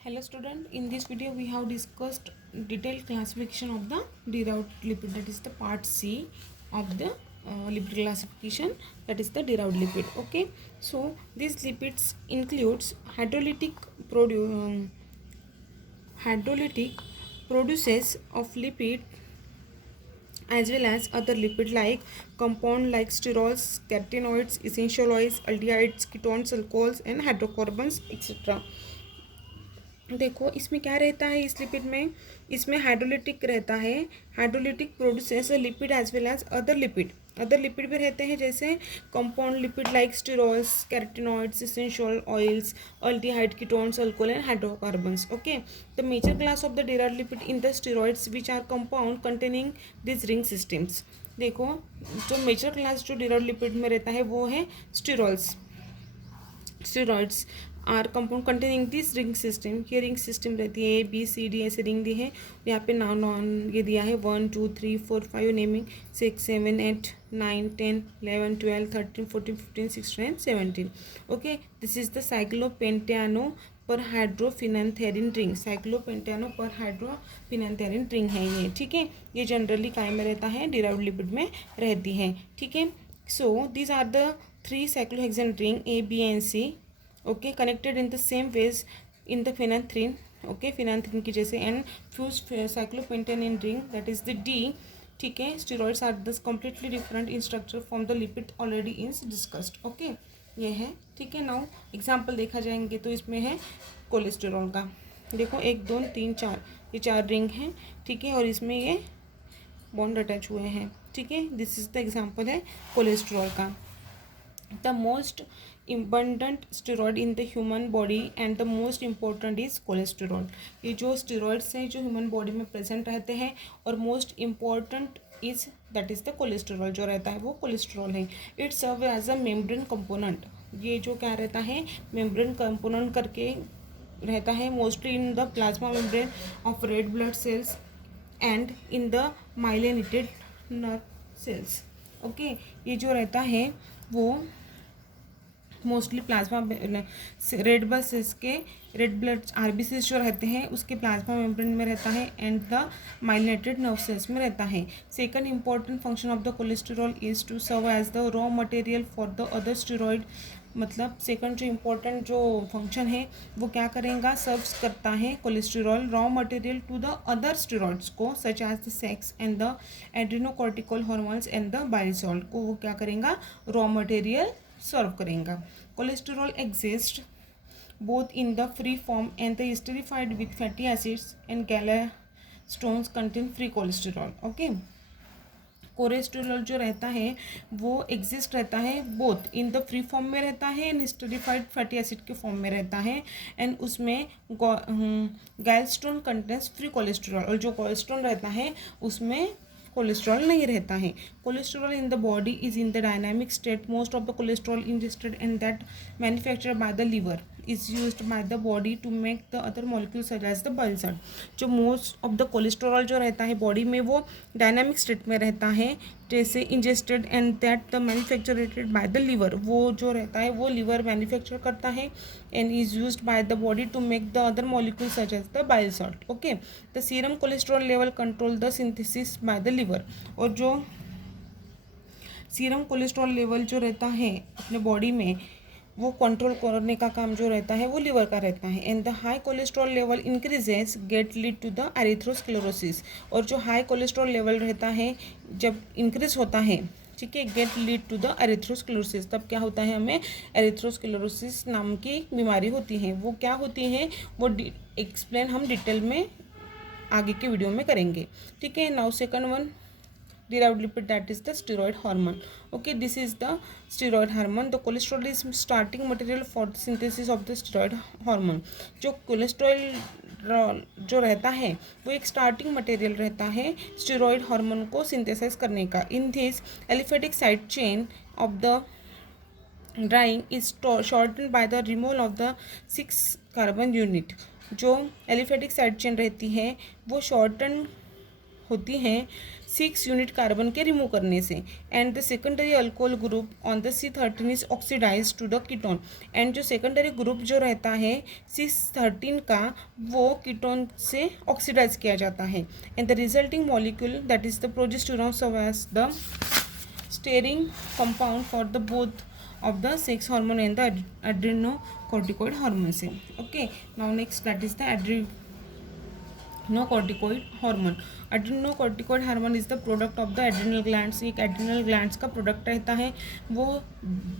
Hello student, in this video we have discussed detailed classification of the derived lipid, that is the part C of the lipid classification, that is the derived lipid. Okay, so these lipids includes hydrolytic produces of lipid as well as other lipid like compound like sterols, carotenoids, essential oils, aldehydes, ketones, alcohols and hydrocarbons etc. देखो इसमें क्या रहता है, इस lipid में इसमें hydrolytic रहता है। Hydrolytic produces lipid as well as other lipid भी रहते हैं, जैसे compound lipid like sterols, carotenoids, essential oils, aldehyde, ketones, alcohol and hydrocarbons. Okay, the major class of the derived lipid in the steroids which are compound containing this ring systems. देखो जो major class जो derived lipid में रहता है वो है steroids are compound containing this ring system. ये ring system रहती है, ABCD ऐसे रिंग दी है, यहाँ पे नॉन ये दिया है 1 2 3 4 5 naming 6 7 8 9 10 11 12 13 14 15 16 and 17। Okay, this is the cyclopentano per hydrophenanthrene ring. साइक्लोपेंटेनो per hydrophenanthrene ring है ये, ठीक है। ये जनरली काय में रहता है, डिराइव्ड लिपिड में रहती है, ठीक है। So these are the 3 cyclohexane ring A, B and C, okay, connected in the same ways in the phenanthrene. Okay, phenanthrene की जैसे and fuse cyclopentane in ring that is the D, ठीक है। Steroids are thus completely different in structure from the lipid already is discussed. Okay, ये है, ठीक है। Now example देखा जाएंगे तो इसमें है कोलेस्टेरॉल का। देखो 1 2 3 4 ये 4 रिंग हैं, ठीक है, और इसमें ये बॉन्ड अटैच हुए हैं, ठीक है। दिस इज द एग्जाम्पल है कोलेस्टेरॉल का। The most abundant steroid in the human body and the most important is cholesterol। ये जो स्टेरॉइड्स हैं जो ह्यूमन बॉडी में प्रेजेंट रहते हैं और most important is that is the cholesterol जो रहता है वो कोलेस्ट्रॉल है। It serve as a membrane component. ये जो क्या रहता है, मेम्ब्रेन कंपोनेंट करके रहता है, mostly in the plasma membrane of red blood cells and in the myelinated nerve sales. Okay, ये जो रहता है वो mostly plasma red blood cells के रेड ब्लड RBCs जो रहते हैं उसके प्लाज्मा मेम्ब्रेन में रहता है and the myelinated nerve cells में रहता है। Second important function of the cholesterol is to serve as the raw material for the other steroid. मतलब सेकंड जो इम्पोर्टेंट जो फंक्शन है वो क्या करेगा, सर्व करता है cholesterol raw material to the other steroids को such as the sex and the adrenocortical hormones and the bile salt को वो क्या करेगा, रॉ मटेरियल सर्व करेगा। Cholesterol exist both in the free form and the esterified with fatty acids and gallstones contain free cholesterol। Okay, cholesterol जो रहता है वो exist रहता है both in the free form में रहता है एंड स्टेरिफाइड फैटी एसिड के फॉर्म में रहता है एंड उसमें गैलस्टोन कंटेंस फ्री कोलेस्ट्रॉल, और जो कोलेस्ट्रॉल रहता है उसमें कोलेस्ट्रॉल नहीं रहता है। Cholesterol in the body is in the dynamic state. Most of the cholesterol ingested and that manufactured by the liver is used by the body to make the other molecule such as the bile salt. जो most of the cholesterol जो रहता है body में वो dynamic state में रहता है, जैसे ingested and that the manufactured by the liver, वो जो रहता है वो लीवर मैन्युफैक्चर करता है and is used by the body to make the other molecule such as the bile salt. Okay, the serum cholesterol level control the synthesis by the liver. और जो serum cholesterol level जो रहता है अपने body में वो control करने का काम जो रहता है वो लीवर का रहता है। And the high cholesterol level increases get lead to the arteriosclerosis. और जो हाई कोलेस्ट्रॉल लेवल रहता है जब इंक्रीज होता है, ठीक है, गेट लीड टू द एरिथ्रोस्क्लेरोसिस, तब क्या होता है, हमें एरिथ्रोस्क्लेरोसिस नाम की बीमारी होती है। वो क्या होती है वो एक्सप्लेन हम डिटेल में आगे के वीडियो में करेंगे, ठीक है। Now second one derived lipid, that is the steroid hormone। okay, this is the steroid hormone। the cholesterol is starting material for the synthesis of the steroid hormone। जो cholesterol जो रहता है वो एक स्टार्टिंग मटेरियल रहता है steroid hormone को synthesise करने का। In this aliphatic side chain of the drawing is shorten by the removal of the 6 carbon unit. जो एलिफेटिक साइड चेन रहती है वो शॉर्टन होती हैं 6 यूनिट कार्बन के रिमूव करने से। And the secondary alcohol group on the C13 is oxidise to the ketone. And जो सेकेंडरी ग्रुप जो रहता है C13 का, वो कीटोन से ऑक्सीडाइज किया जाता है। And the resulting molecule that is the progesterone serve as the starting compound for the both of the sex hormone and the adrenocorticoid hormones. Okay, now next that is the adrenocorticoid hormone. adrenocorticoid hormone is the product of the adrenal glands. एक adrenal glands का product रहता है, वो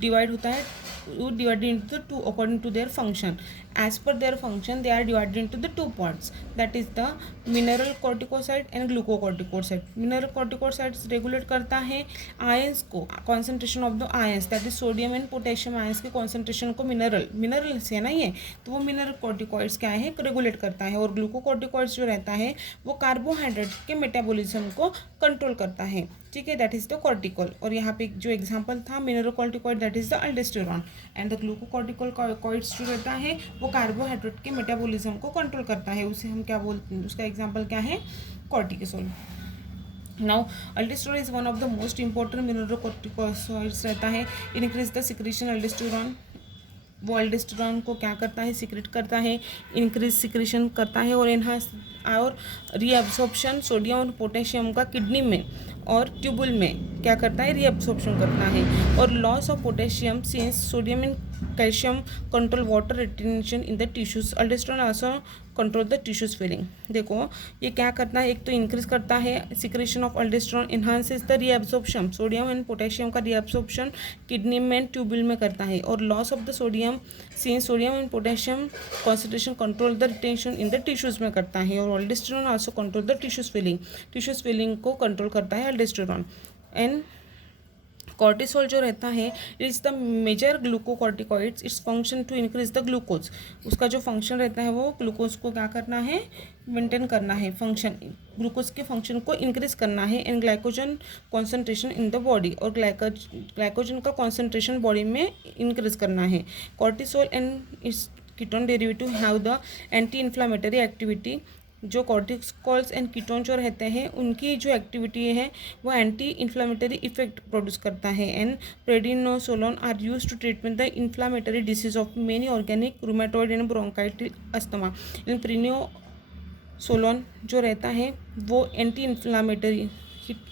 divide होता है, वो divided into the two according to their function. As per their function they are divided into the two parts, that is the mineral corticocyte and glucocorticocyte. mineral corticocytes regulate करता है ions को, concentration of the ions, that is sodium and potassium ions के concentration को mineral से ना ये, तो वो मिनरल corticoids क्या है, रेगुलेट करता है. और ग्लूकोकॉर्टिकॉइड्स जो रहता है वो कार्बोहाइड्रेट के मेटाबॉलिज्म को कंट्रोल करता है. ठीक है, दैट इज द कॉर्टिकॉल. और यहाँ पे जो एग्जांपल था mineral corticoid that is the aldosterone. And the glucocorticoids जो रहता है वो कार्बोहाइड्रेट के मेटाबॉलिज्म को कंट्रोल करता है. उसे हम क्या बोलते हैं, उसका एग्जांपल क्या है, cortisol. Now aldosterone is one of the most important mineral corticoids रहता है. Increase the secretion aldosterone. वो अल्डोस्टेरॉन को क्या करता है, सिक्रेट करता है, इंक्रीज सिक्रेशन करता है. और एनहांस और रीअब्सॉर्प्शन सोडियम और पोटेशियम का किडनी में और ट्यूबुल में क्या करता है, रीअब्सॉर्प्शन करता है. और loss of potassium since sodium and calcium control water retention in the tissues. Aldosterone also control the tissues filling. देखो ये क्या करता है, एक तो इंक्रीज करता है secretion of aldosterone, enhances the reabsorption sodium and potassium का रीअब्सॉर्प्शन किडनी में एंड ट्यूबुल में करता है. और loss of the sodium since sodium and potassium concentration control the retention in the tissues में करता है. और aldosterone also control the tissues filling को कंट्रोल करता है अल्डोस्टेरॉन. एंड कॉर्टिसोल जो रहता है it is the major glucocorticoids. Its function to increase the glucose. उसका जो फंक्शन रहता है वो ग्लूकोज को क्या करना है, मेंटेन करना है, फंक्शन ग्लूकोज के फंक्शन को इंक्रीज करना है. And glycogen concentration in the body. और ग्लाइकोजन का कॉन्सेंट्रेशन बॉडी में इंक्रीज करना है. Cortisol and it's ketone derivative have the anti inflammatory activity. जो कॉर्टिकॉल्स एंड कीटोन जो रहते हैं उनकी जो एक्टिविटी है वो एंटी इन्फ्लामेटरी इफेक्ट प्रोड्यूस करता है. And prednisolone are use to treatment the inflammatory disease of many organic rheumatoid and bronchitis asthma. And prednisolone जो रहता है वो anti inflammatory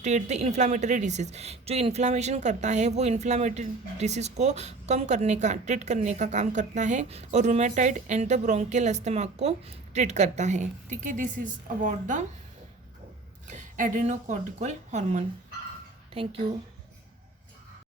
treat the inflammatory disease. जो इन्फ्लामेशन करता है वो इन्फ्लामेटरी डिसीज को कम करने का, ट्रीट करने का काम करता है. और rheumatoid and the bronchial asthma को ट्रीट करता है. ठीक है, this is about the adrenocortical hormone. Thank you.